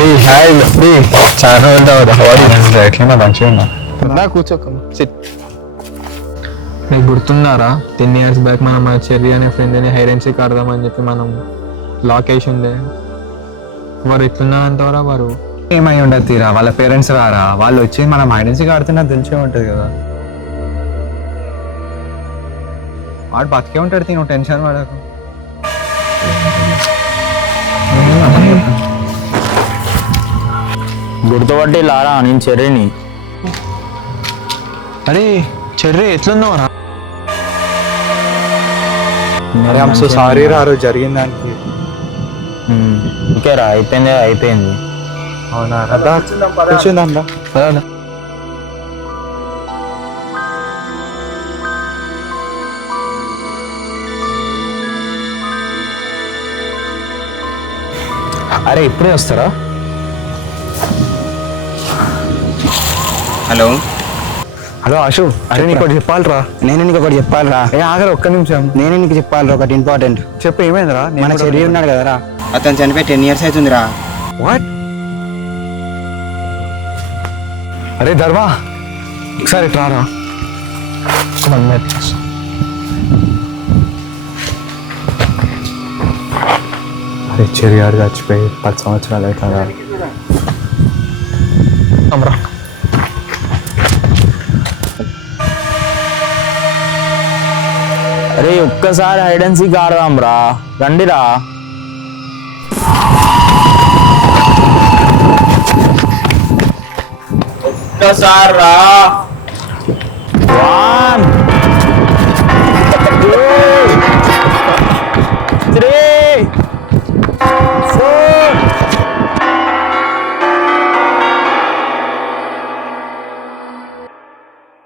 Hi చాలా ఎట్లా మంచిగా ఉన్నా కూర్చోక నీకు గుర్తున్నారా 10 years బ్యాక్ మనం మన చెర్రీ అనే ఫ్రెండ్ని హైరెన్సీకి ఆడదామని చెప్పి మనం లాక్ వేసి ఉండే వారు ఎట్లున్నారంతవరా వారు ఏమై ఉండదు తీరా వాళ్ళ పేరెంట్స్ రారా వాళ్ళు వచ్చి మనం హైడెన్సీకి ఆడుతున్నా తెలిసే ఉంటుంది కదా వాడు బతికే ఉంటాడు తిను టెన్షన్ పడకు గుర్తుపట్టి లారా నేను చెర్రీని. అరే చెర్రీ ఎట్లున్నావురా? అరే ఐమ్ సో సారీ రా రోజు జరిగిన దానికి. ఓకే రా అయిపోయింది. అవునా రా కూర్చుందాం రా. అరే ఇప్పుడే వస్తారా? హలో హలో ఆశు, అరే నీకు ఒకటి చెప్పాలిరా. నేను నీకు ఒకటి చెప్పాలిరా. ఆగరా ఒక్క నిమిషం. నేను నీకు చెప్పాలిరా ఒకటి ఇంపార్టెంట్. చెప్పు ఏమైందిరా? మన చెర్రీ ఉన్నాడు కదరా, అతను చనిపోయి 10 years అవుతుందిరా. వాట్? అరే ధర్మా ఒకసారి రారా. అరే చెర్రీ గారు చచ్చిపోయి 10 సంవత్సరాలు అవుతారా? అరే ఒక్కసారి హైడ్ అండ్ సీక్ ఆడదాం రా, రండిరా. ఒక్కసారి రా. 1 2 3